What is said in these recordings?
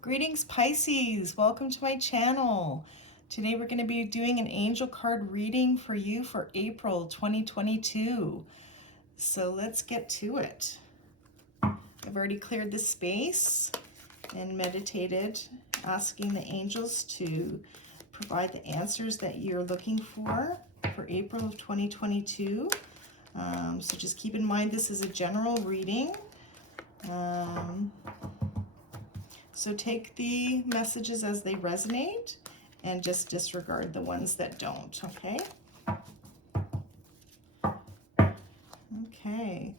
Greetings, Pisces. Welcome to my channel. Today we're going to be doing an angel card reading for you for April 2022. So let's get to it. I've already cleared the space and meditated, asking the angels to provide the answers that you're looking for April of 2022. So just keep in mind this is a general reading. So take the messages as they resonate and just disregard the ones that don't, okay? Okay.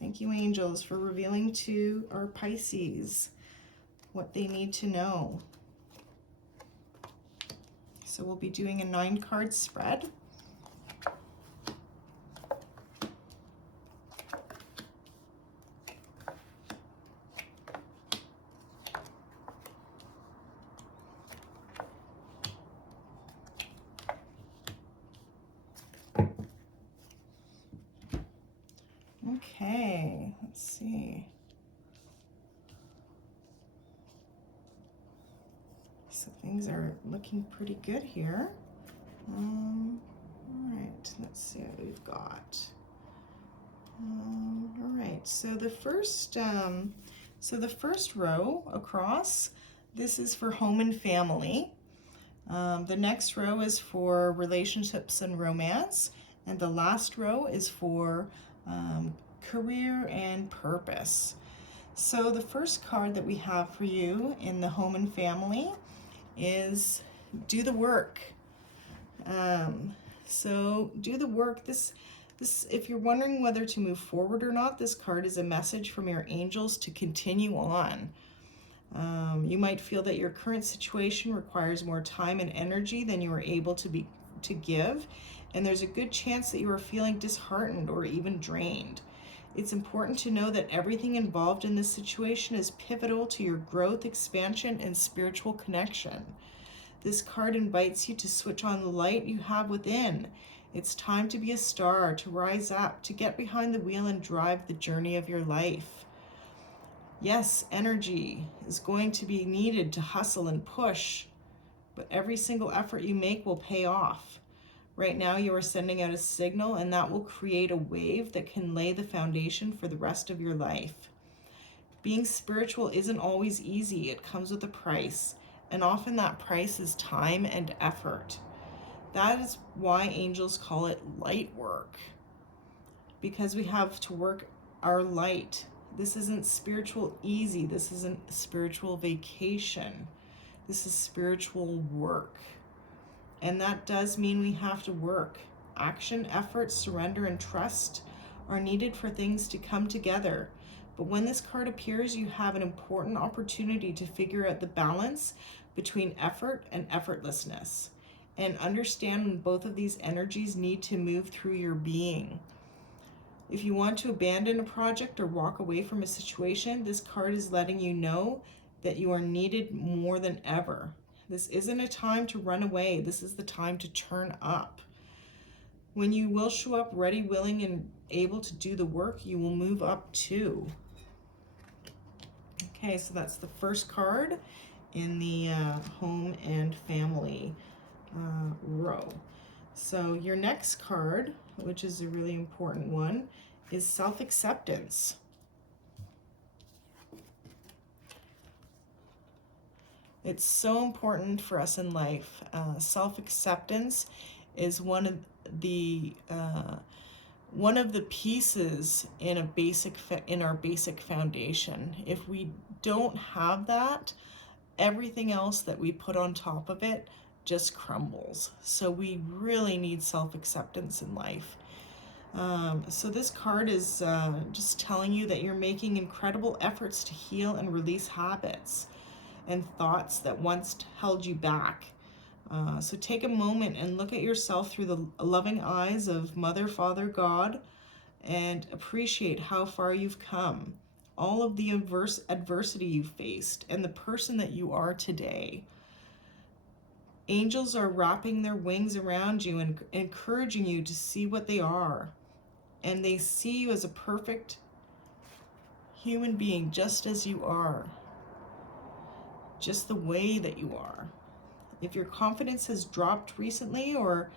Thank you, angels, for revealing to our Pisces what they need to know. So we'll be doing a 9-card spread. Okay, let's see. So things are looking pretty good here. All right, let's see what we've got. All right, so the first row across, this is for home and family. The next row is for relationships and romance, and the last row is for career and purpose. So the first card that we have for you in the home and family is do the work. So do the work. This, if you're wondering whether to move forward or not, this card is a message from your angels to continue on. You might feel that your current situation requires more time and energy than you are able to give, and there's a good chance that you are feeling disheartened or even drained. It's important to know that everything involved in this situation is pivotal to your growth, expansion, and spiritual connection. This card invites you to switch on the light you have within. It's time to be a star, to rise up, to get behind the wheel and drive the journey of your life. Yes, energy is going to be needed to hustle and push, but every single effort you make will pay off. Right now you are sending out a signal, and that will create a wave that can lay the foundation for the rest of your life. Being spiritual isn't always easy. It comes with a price, and often that price is time and effort. That is why angels call it light work, because we have to work our light. This isn't spiritual easy. This isn't spiritual vacation. This is spiritual work. And that does mean we have to work. Action, effort, surrender, and trust are needed for things to come together. But when this card appears, you have an important opportunity to figure out the balance between effort and effortlessness, and understand when both of these energies need to move through your being. If you want to abandon a project or walk away from a situation, this card is letting you know that you are needed more than ever. This isn't a time to run away. This is the time to turn up. When you will show up ready, willing, and able to do the work, you will move up too. Okay, so that's the first card in the home and family row. So your next card, which is a really important one, is self-acceptance. It's so important for us in life. Self-acceptance is one of the pieces in our basic foundation. If we don't have that, everything else that we put on top of it just crumbles. So we really need self-acceptance in life. So this card is just telling you that you're making incredible efforts to heal and release habits and thoughts that once held you back. So take a moment and look at yourself through the loving eyes of Mother, Father, God, and appreciate how far you've come, all of the adversity you've faced, and the person that you are today. Angels are wrapping their wings around you and encouraging you to see what they are. And they see you as a perfect human being, just as you are. just the way that you are. If your confidence has dropped recently, or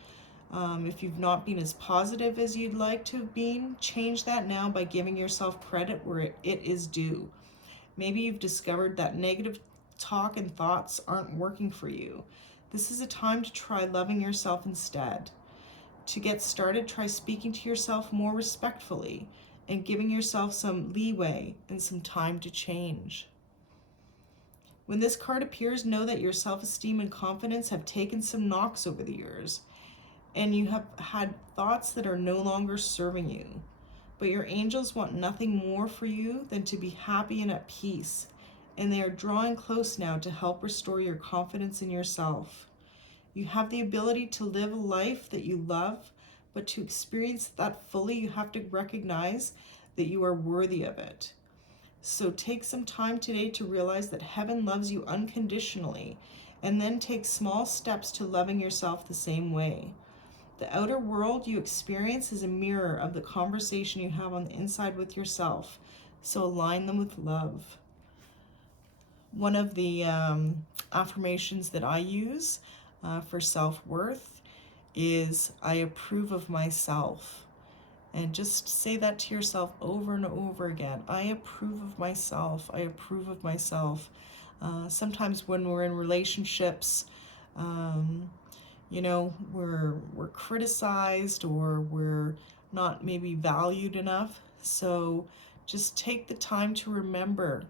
if you've not been as positive as you'd like to have been, change that now by giving yourself credit where it is due. Maybe you've discovered that negative talk and thoughts aren't working for you. This is a time to try loving yourself instead. To get started, try speaking to yourself more respectfully and giving yourself some leeway and some time to change. When this card appears, know that your self-esteem and confidence have taken some knocks over the years, and you have had thoughts that are no longer serving you. But your angels want nothing more for you than to be happy and at peace, and they are drawing close now to help restore your confidence in yourself. You have the ability to live a life that you love, but to experience that fully, you have to recognize that you are worthy of it. So take some time today to realize that heaven loves you unconditionally, and then take small steps to loving yourself the same way. The outer world you experience is a mirror of the conversation you have on the inside with yourself, so align them with love. One of the affirmations that I use for self-worth is, I approve of myself. And just say that to yourself over and over again. I approve of myself. I approve of myself. Sometimes when we're in relationships, we're criticized, or we're not maybe valued enough. So just take the time to remember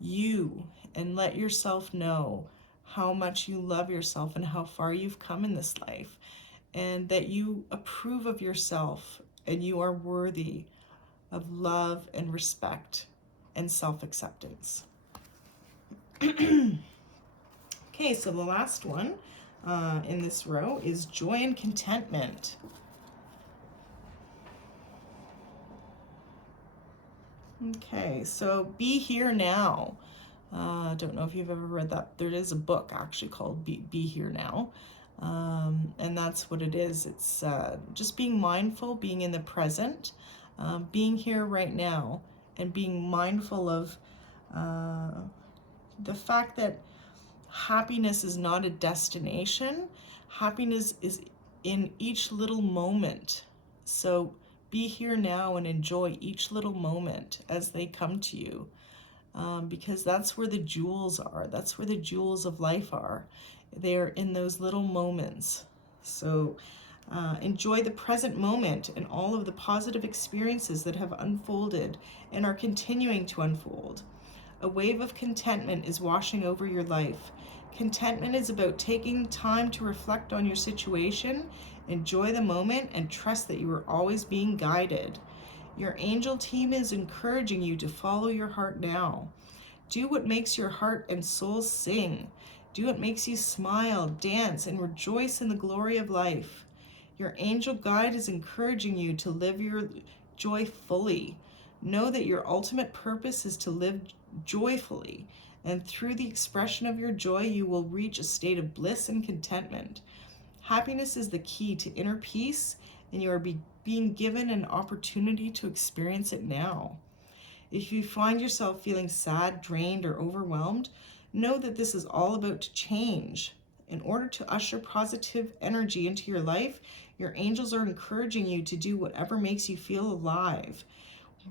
you and let yourself know how much you love yourself and how far you've come in this life, and that you approve of yourself and you are worthy of love and respect and self-acceptance. Okay, so the last one in this row is joy and contentment. Okay, so be here now. I don't know if you've ever read that. There is a book actually called Be Here Now. And that's what it is. It's just being mindful, being in the present, being here right now, and being mindful of the fact that happiness is not a destination. Happiness is in each little moment. So be here now and enjoy each little moment as they come to you, because that's where the jewels are. That's where the jewels of life are. They're in those little moments. So enjoy the present moment and all of the positive experiences that have unfolded and are continuing to unfold. A wave of contentment is washing over your life. Contentment is about taking time to reflect on your situation, enjoy the moment, and trust that you are always being guided. Your angel team is encouraging you to follow your heart now. Do what makes your heart and soul sing. Do what makes you smile, dance, and rejoice in the glory of life. Your angel guide is encouraging you to live your joy fully. Know that your ultimate purpose is to live joyfully, and through the expression of your joy, you will reach a state of bliss and contentment. Happiness is the key to inner peace, and you are being given an opportunity to experience it now. If you find yourself feeling sad, drained, or overwhelmed, know that this is all about to change. In order to usher positive energy into your life, your angels are encouraging you to do whatever makes you feel alive.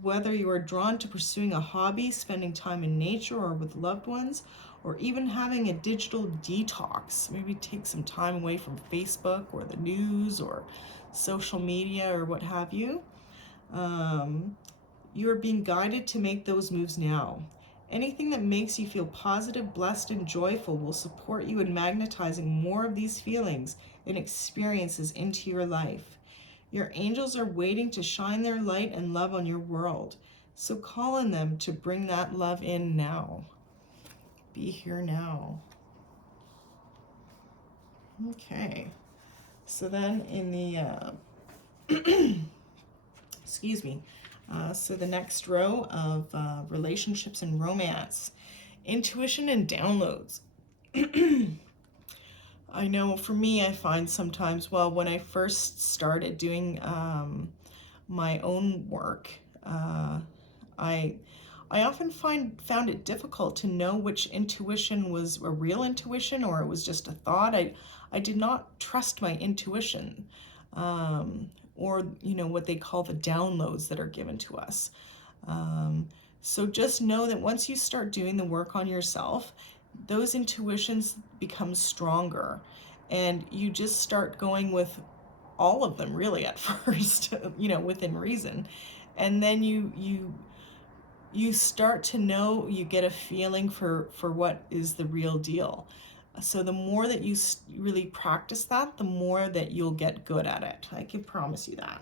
Whether you are drawn to pursuing a hobby, spending time in nature or with loved ones, or even having a digital detox, maybe take some time away from Facebook or the news or social media or what have you, you are being guided to make those moves now. Anything that makes you feel positive, blessed, and joyful will support you in magnetizing more of these feelings and experiences into your life. Your angels are waiting to shine their light and love on your world. So call on them to bring that love in now. Be here now. Okay. So then in the, excuse me, so the next row of relationships and romance, intuition and downloads. I know for me, I find sometimes, well, when I first started doing my own work, I I often found it difficult to know which intuition was a real intuition or it was just a thought. I did not trust my intuition, or what they call the downloads that are given to us. So just know that once you start doing the work on yourself, those intuitions become stronger, and you just start going with all of them really at first, within reason. And then you start to know, you get a feeling for what is the real deal. So the more that you really practice that, the more that you'll get good at it. I can promise you that.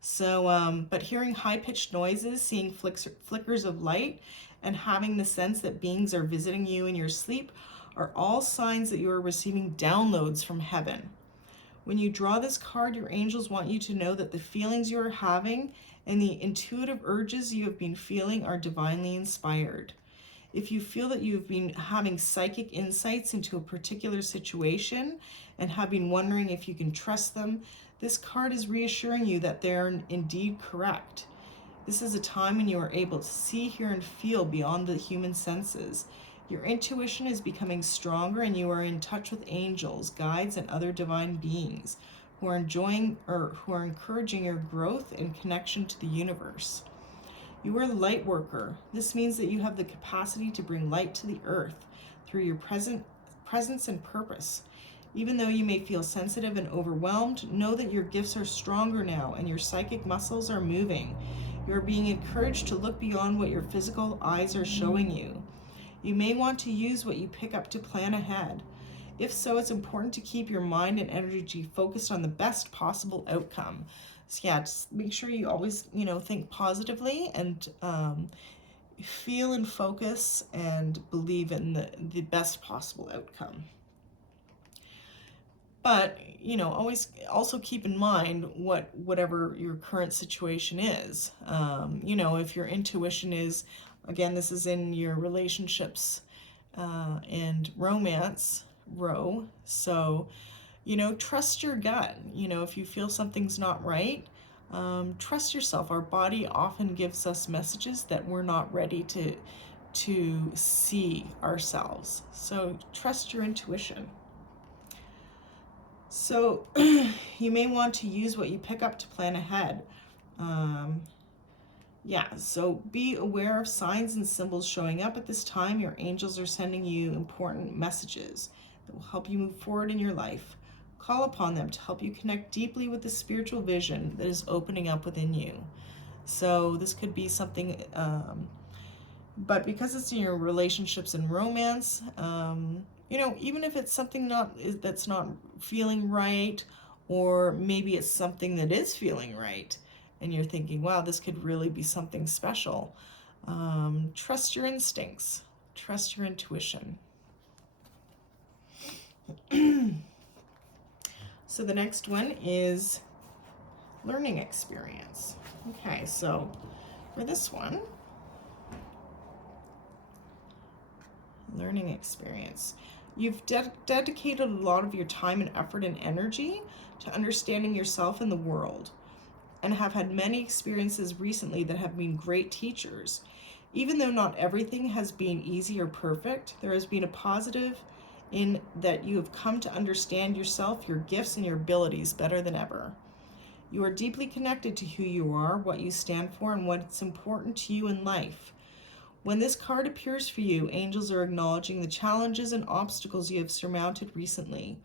So, but hearing high-pitched noises, seeing flickers of light, and having the sense that beings are visiting you in your sleep are all signs that you are receiving downloads from heaven. When you draw this card, your angels want you to know that the feelings you are having and the intuitive urges you have been feeling are divinely inspired. If you feel that you have been having psychic insights into a particular situation and have been wondering if you can trust them, this card is reassuring you that they're indeed correct. This is a time when you are able to see, hear, and feel beyond the human senses. Your intuition is becoming stronger and you are in touch with angels, guides, and other divine beings who are encouraging your growth and connection to the universe. You are a light worker. This means that you have the capacity to bring light to the earth through your presence and purpose. Even though you may feel sensitive and overwhelmed, know that your gifts are stronger now and your psychic muscles are moving. You are being encouraged to look beyond what your physical eyes are showing you. You may want to use what you pick up to plan ahead. If so, it's important to keep your mind and energy focused on the best possible outcome. So yeah, just make sure you always, think positively and feel and focus and believe in the best possible outcome. But, always also keep in mind whatever your current situation is. If your intuition is, again, this is in your relationships and romance row. So, trust your gut. If you feel something's not right, trust yourself. Our body often gives us messages that we're not ready to see ourselves. So trust your intuition. So you may want to use what you pick up to plan ahead. So be aware of signs and symbols showing up at this time. Your angels are sending you important messages that will help you move forward in your life. Call upon them to help you connect deeply with the spiritual vision that is opening up within you. So this could be something, but because it's in your relationships and romance, even if it's something that's not feeling right, or maybe it's something that is feeling right, and you're thinking, wow, this could really be something special. Trust your instincts. Trust your intuition. So the next one is learning experience. Okay, so for this one, learning experience. You've dedicated a lot of your time and effort and energy to understanding yourself and the world, and have had many experiences recently that have been great teachers. Even though not everything has been easy or perfect, there has been a positive in that you have come to understand yourself, your gifts, and your abilities better than ever. You are deeply connected to who you are, what you stand for, and what's important to you in life. When this card appears for you, angels are acknowledging the challenges and obstacles you have surmounted recently.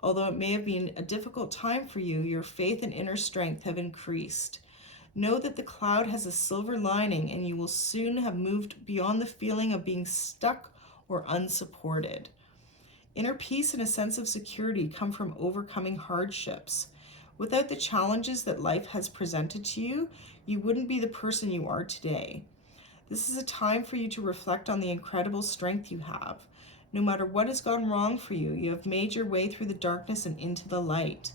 Although it may have been a difficult time for you, your faith and inner strength have increased. Know that the cloud has a silver lining, and you will soon have moved beyond the feeling of being stuck or unsupported. Inner peace and a sense of security come from overcoming hardships. Without the challenges that life has presented to you, you wouldn't be the person you are today. This is a time for you to reflect on the incredible strength you have. No matter what has gone wrong for you, you have made your way through the darkness and into the light.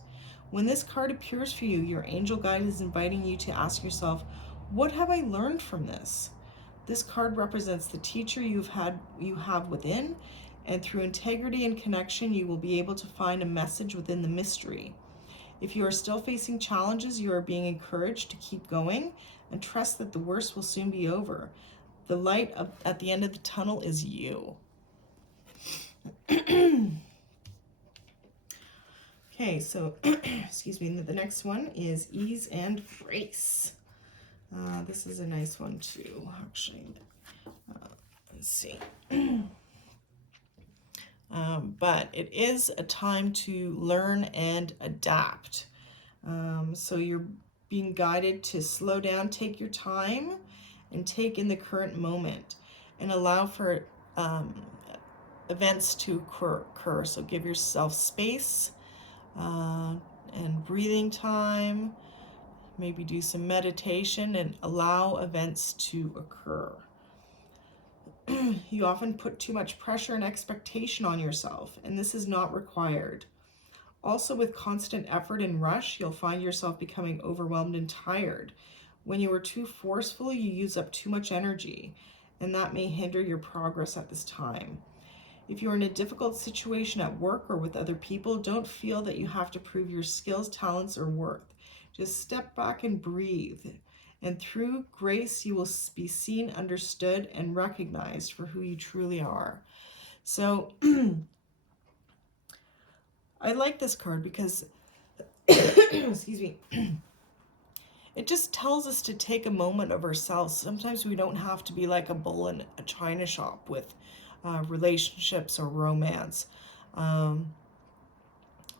When this card appears for you, your angel guide is inviting you to ask yourself, what have I learned from this? This card represents the teacher you have within, and through integrity and connection, you will be able to find a message within the mystery. If you are still facing challenges, you are being encouraged to keep going and trust that the worst will soon be over. The light at the end of the tunnel is you. Okay, so excuse me, the next one is ease and grace. This is a nice one too, actually. Let's see. But it is a time to learn and adapt. So you're being guided to slow down, take your time, and take in the current moment, and allow for events to occur. So give yourself space and breathing time. Maybe do some meditation and allow events to occur. You often put too much pressure and expectation on yourself, and this is not required. Also, with constant effort and rush, you'll find yourself becoming overwhelmed and tired. When you are too forceful, you use up too much energy, and that may hinder your progress at this time. If you're in a difficult situation at work or with other people, don't feel that you have to prove your skills, talents, or worth. Just step back and breathe. And through grace, you will be seen, understood, and recognized for who you truly are. So I like this card because, excuse me, it just tells us to take a moment of ourselves. Sometimes we don't have to be like a bull in a china shop with relationships or romance.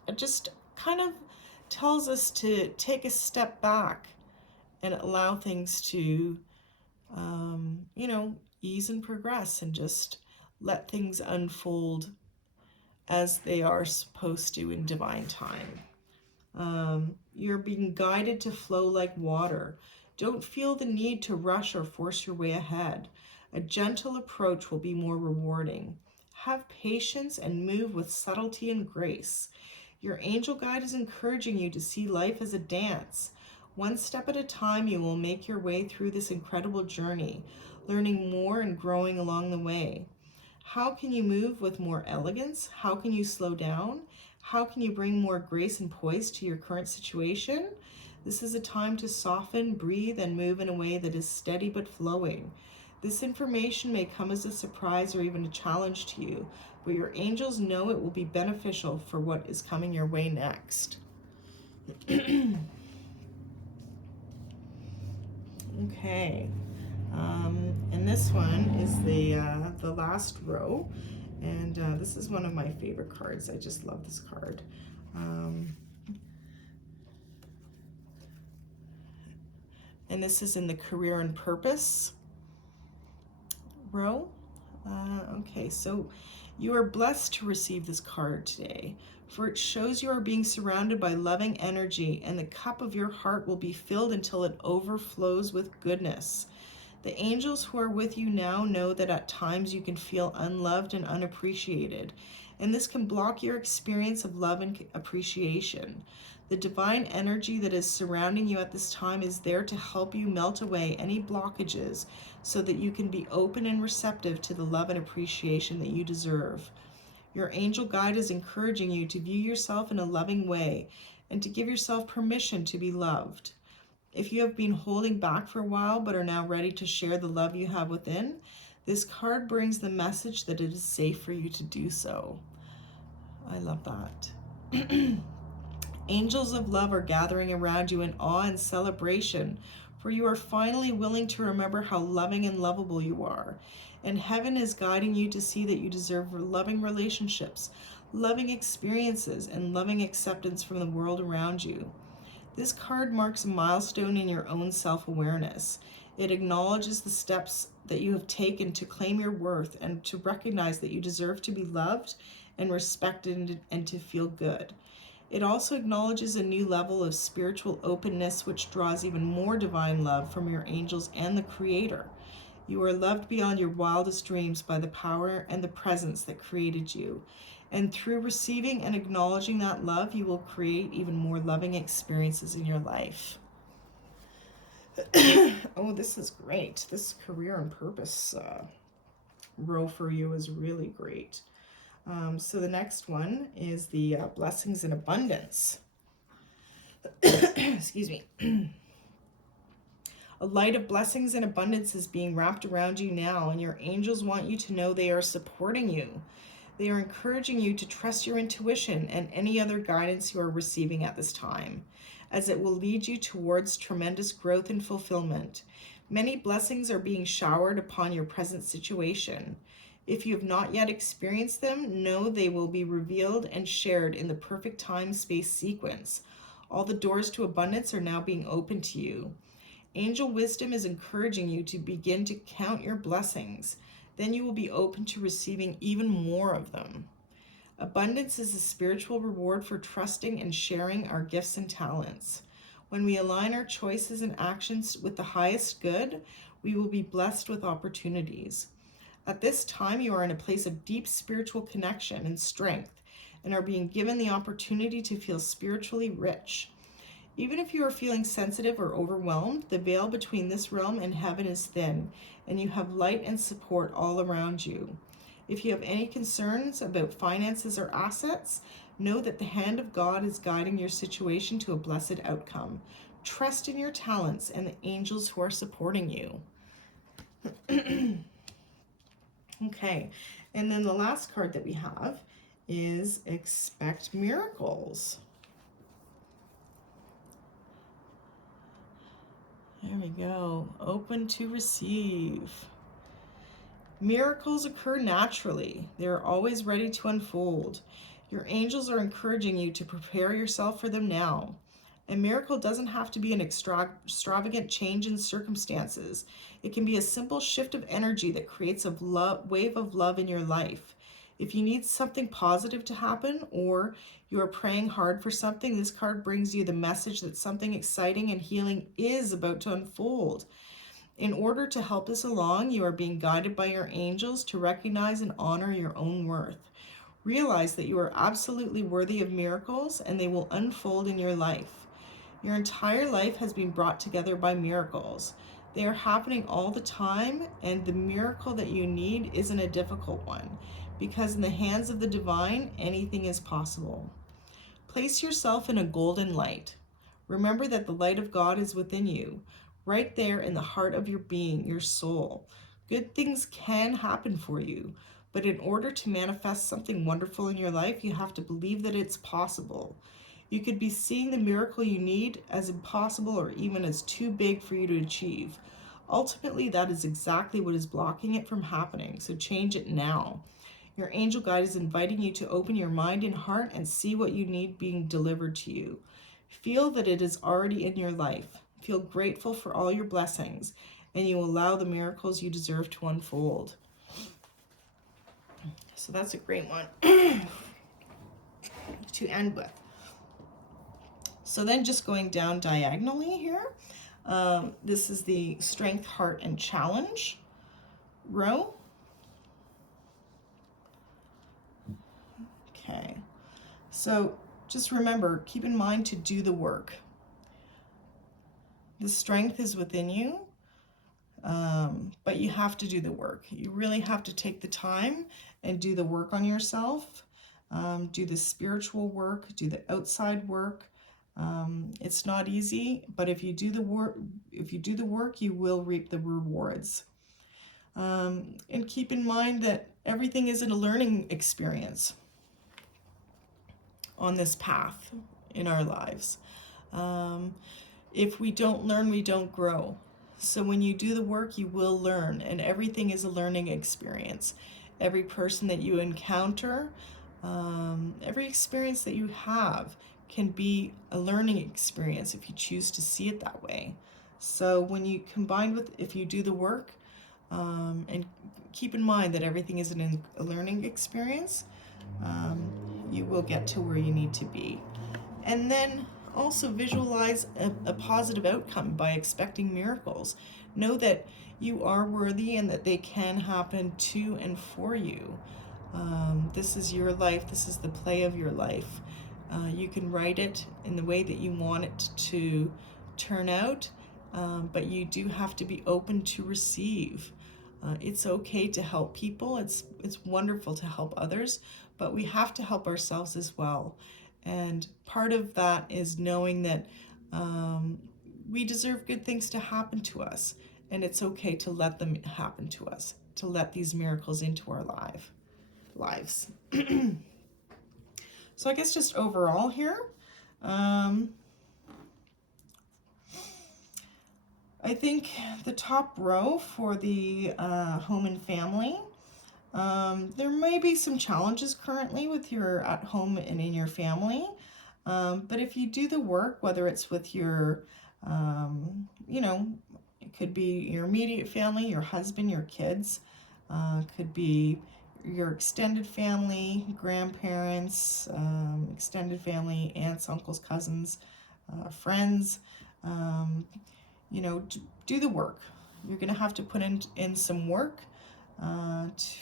It just kind of tells us to take a step back and allow things to, ease and progress, and just let things unfold as they are supposed to in divine time. You're being guided to flow like water. Don't feel the need to rush or force your way ahead. A gentle approach will be more rewarding. Have patience and move with subtlety and grace. Your angel guide is encouraging you to see life as a dance. One step at a time, you will make your way through this incredible journey, learning more and growing along the way. How can you move with more elegance? How can you slow down? How can you bring more grace and poise to your current situation? This is a time to soften, breathe, and move in a way that is steady but flowing. This information may come as a surprise or even a challenge to you, but your angels know it will be beneficial for what is coming your way next. Okay, and this one is the last row, and this is one of my favorite cards. I just love this card. And this is in the career and purpose row. Okay, so you are blessed to receive this card today, for it shows you are being surrounded by loving energy, and the cup of your heart will be filled until it overflows with goodness. The angels who are with you now know that at times you can feel unloved and unappreciated, and this can block your experience of love and appreciation. The divine energy that is surrounding you at this time is there to help you melt away any blockages so that you can be open and receptive to the love and appreciation that you deserve. Your angel guide is encouraging you to view yourself in a loving way and to give yourself permission to be loved. If you have been holding back for a while but are now ready to share the love you have within, this card brings the message that it is safe for you to do so. I love that. Angels of love are gathering around you in awe and celebration, for you are finally willing to remember how loving and lovable you are. And heaven is guiding you to see that you deserve loving relationships, loving experiences, and loving acceptance from the world around you. This card marks a milestone in your own self-awareness. It acknowledges the steps that you have taken to claim your worth and to recognize that you deserve to be loved and respected and to feel good. It also acknowledges a new level of spiritual openness, which draws even more divine love from your angels and the Creator. You are loved beyond your wildest dreams by the power and the presence that created you. And through receiving and acknowledging that love, you will create even more loving experiences in your life. Oh, this is great. This career and purpose row for you is really great. So the next one is the blessings and abundance. Excuse me. A light of blessings and abundance is being wrapped around you now, and your angels want you to know they are supporting you. They are encouraging you to trust your intuition and any other guidance you are receiving at this time, as it will lead you towards tremendous growth and fulfillment. Many blessings are being showered upon your present situation. If you have not yet experienced them, know they will be revealed and shared in the perfect time-space sequence. All the doors to abundance are now being opened to you. Angel wisdom is encouraging you to begin to count your blessings. Then you will be open to receiving even more of them. Abundance is a spiritual reward for trusting and sharing our gifts and talents. When we align our choices and actions with the highest good, we will be blessed with opportunities. At this time, you are in a place of deep spiritual connection and strength and are being given the opportunity to feel spiritually rich. Even if you are feeling sensitive or overwhelmed, the veil between this realm and heaven is thin, and you have light and support all around you. If you have any concerns about finances or assets, know that the hand of God is guiding your situation to a blessed outcome. Trust in your talents and the angels who are supporting you. Okay, and then the last card that we have is Expect Miracles. There we go. Open to receive. Miracles occur naturally. They are always ready to unfold. Your angels are encouraging you to prepare yourself for them now. A miracle doesn't have to be an extravagant change in circumstances. It can be a simple shift of energy that creates a wave of love in your life. If you need something positive to happen or you are praying hard for something, this card brings you the message that something exciting and healing is about to unfold. In order to help us along, you are being guided by your angels to recognize and honor your own worth. Realize that you are absolutely worthy of miracles and they will unfold in your life. Your entire life has been brought together by miracles. They are happening all the time, and the miracle that you need isn't a difficult one, because in the hands of the divine, anything is possible. Place yourself in a golden light. Remember that the light of God is within you, right there in the heart of your being, your soul. Good things can happen for you, but in order to manifest something wonderful in your life, you have to believe that it's possible. You could be seeing the miracle you need as impossible or even as too big for you to achieve. Ultimately, that is exactly what is blocking it from happening, so change it now. Your angel guide is inviting you to open your mind and heart and see what you need being delivered to you. Feel that it is already in your life. Feel grateful for all your blessings, and you allow the miracles you deserve to unfold. So that's a great one to end with. So then just going down diagonally here, this is the Strength, Heart, and Challenge row. Okay, so just remember, keep in mind to do the work. The strength is within you, but you have to do the work. You really have to take the time and do the work on yourself. Do the spiritual work, do the outside work. It's not easy, but if you do the work, you will reap the rewards. And keep in mind that everything isn't a learning experience on this path in our lives. If we don't learn, we don't grow. So when you do the work, you will learn, and everything is a learning experience. Every person that you encounter, every experience that you have can be a learning experience if you choose to see it that way. So when you combine with, if you do the work, and keep in mind that everything is a learning experience, you will get to where you need to be. And then also visualize a positive outcome by expecting miracles. Know that you are worthy and that they can happen to and for you. This is your life. This is the play of your life. You can write it in the way that you want it to turn out, but you do have to be open to receive. It's okay to help people. It's wonderful to help others, but we have to help ourselves as well. And part of that is knowing that we deserve good things to happen to us, and it's okay to let them happen to us, to let these miracles into our lives. So I guess just overall here, I think the top row for the home and family, there may be some challenges currently with your at home and in your family. But if you do the work, whether it's with your, it could be your immediate family, your husband, your kids, could be your extended family, grandparents, extended family, aunts, uncles, cousins, friends, do the work. You're going to have to put in some work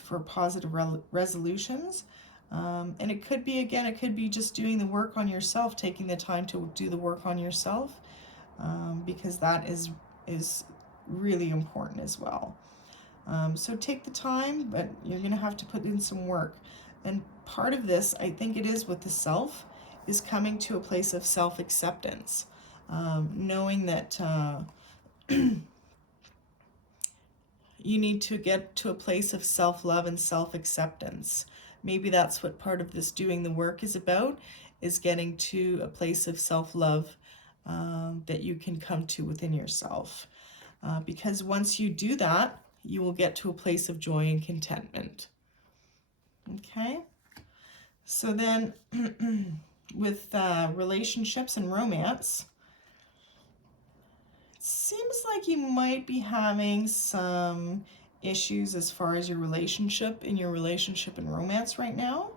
for positive resolutions. And it could be, again, it could be just doing the work on yourself, taking the time to do the work on yourself, because that is really important as well. So take the time, but you're going to have to put in some work. And part of this, I think it is with the self, is coming to a place of self-acceptance, knowing that you need to get to a place of self-love and self-acceptance. Maybe that's what part of this doing the work is about, is getting to a place of self-love that you can come to within yourself. Because once you do that, you will get to a place of joy and contentment. Okay? So then, with relationships and romance, it seems like you might be having some issues as far as your relationship and romance right now.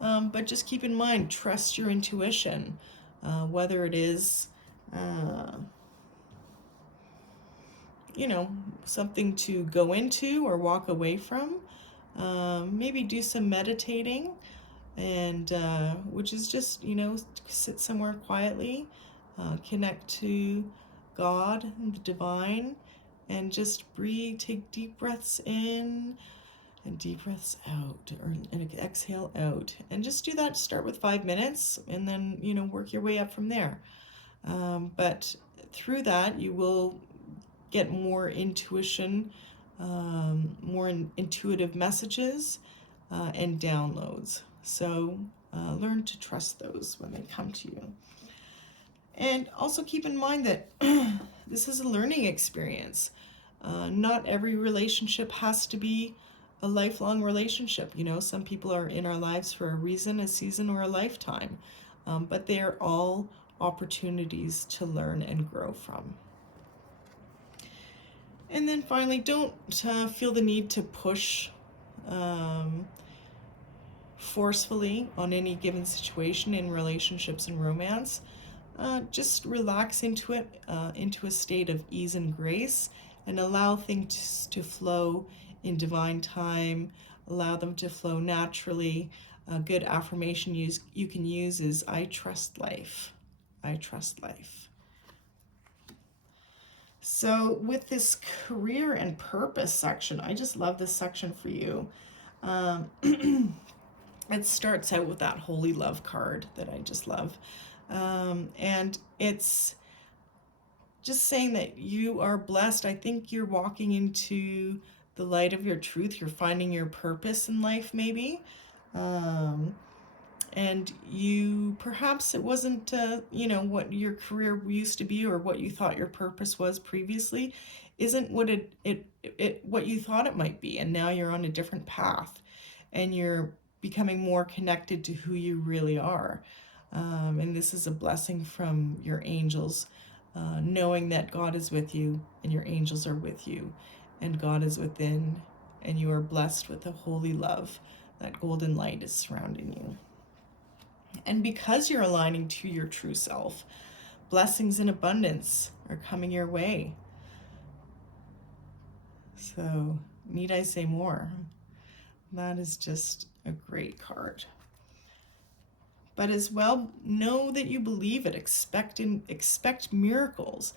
But just keep in mind, trust your intuition, whether it is, something to go into or walk away from. Maybe do some meditating, and which is just, sit somewhere quietly, connect to God and the divine, and just breathe, take deep breaths in and deep breaths out, and exhale out. And just do that. Start with 5 minutes and then, work your way up from there. But through that, you will get more intuition, more intuitive messages and downloads. So learn to trust those when they come to you. And also keep in mind that this is a learning experience. Not every relationship has to be a lifelong relationship. Some people are in our lives for a reason, a season, or a lifetime. But they are all opportunities to learn and grow from. And then finally, don't feel the need to push forcefully on any given situation in relationships and romance. Just relax into it, into a state of ease and grace, and allow things to flow in divine time. Allow them to flow naturally. A good affirmation you can use is, I trust life. I trust life. So with this career and purpose section, I just love this section for you. It starts out with that holy love card that I just love. And it's just saying that you are blessed. I think you're walking into the light of your truth. You're finding your purpose in life, maybe. And you, perhaps it wasn't, what your career used to be or what you thought your purpose was previously isn't what what you thought it might be. And now you're on a different path, and you're becoming more connected to who you really are. And this is a blessing from your angels, knowing that God is with you and your angels are with you, and God is within, and you are blessed with a holy love. That golden light is surrounding you. And because you're aligning to your true self, blessings in abundance are coming your way. So, need I say more? That is just a great card. But as well, know that you believe it. Expect miracles.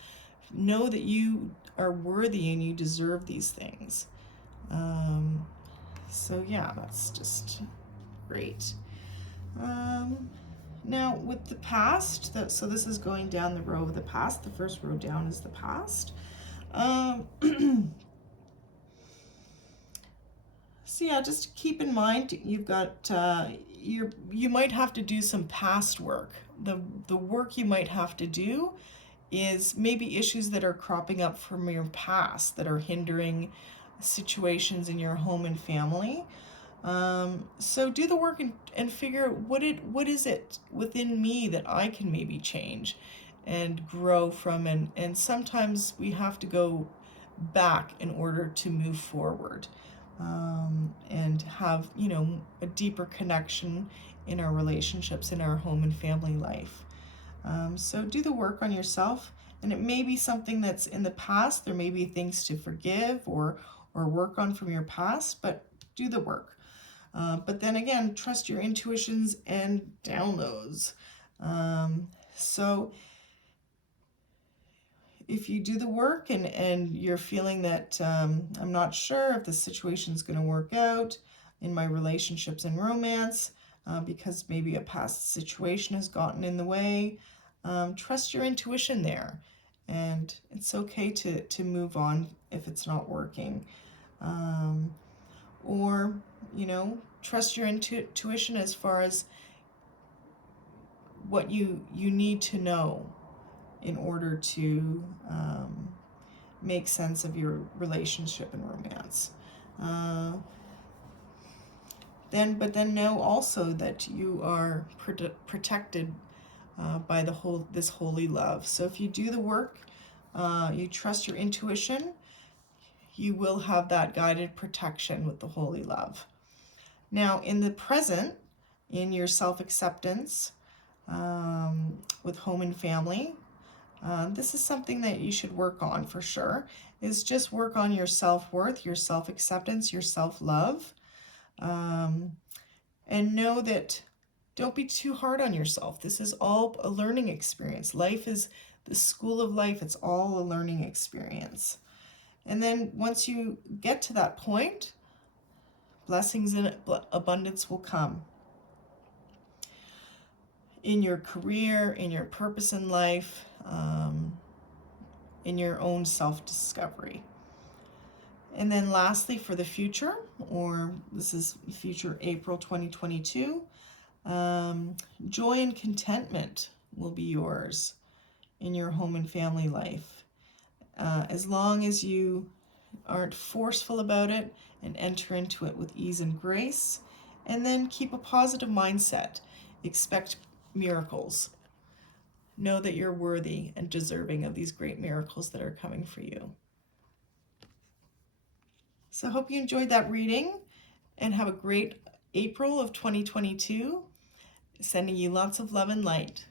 Know that you are worthy and you deserve these things. So yeah, that's just great. Now with the past, so this is going down the row of the past. The first row down is the past. So yeah, just keep in mind you've got you might have to do some past work. The work you might have to do is maybe issues that are cropping up from your past that are hindering situations in your home and family. So do the work and figure out what is it within me that I can maybe change and grow from, and sometimes we have to go back in order to move forward, and have, you know, a deeper connection in our relationships, in our home and family life. So do the work on yourself, and it may be something that's in the past. There may be things to forgive or work on from your past, but do the work. But then again, trust your intuitions and downloads. So if you do the work and you're feeling that I'm not sure if the situation's going to work out in my relationships and romance, because maybe a past situation has gotten in the way, trust your intuition there. And it's okay to move on if it's not working. Or, you know, trust your intuition as far as what you need to know in order to make sense of your relationship and romance. But then know also that you are protected by this holy love. So if you do the work, you trust your intuition, you will have that guided protection with the holy love. Now, in the present, in your self-acceptance, with home and family, this is something that you should work on for sure, is just work on your self-worth, your self-acceptance, your self-love. And know that don't be too hard on yourself. This is all a learning experience. Life is the school of life. It's all a learning experience. And then once you get to that point, blessings and abundance will come in your career, in your purpose in life, in your own self-discovery. And then lastly, for the future, or this is future April 2022, joy and contentment will be yours in your home and family life. As long as you aren't forceful about it and enter into it with ease and grace, and then keep a positive mindset. Expect miracles. Know that you're worthy and deserving of these great miracles that are coming for you. So I hope you enjoyed that reading and have a great April of 2022. Sending you lots of love and light.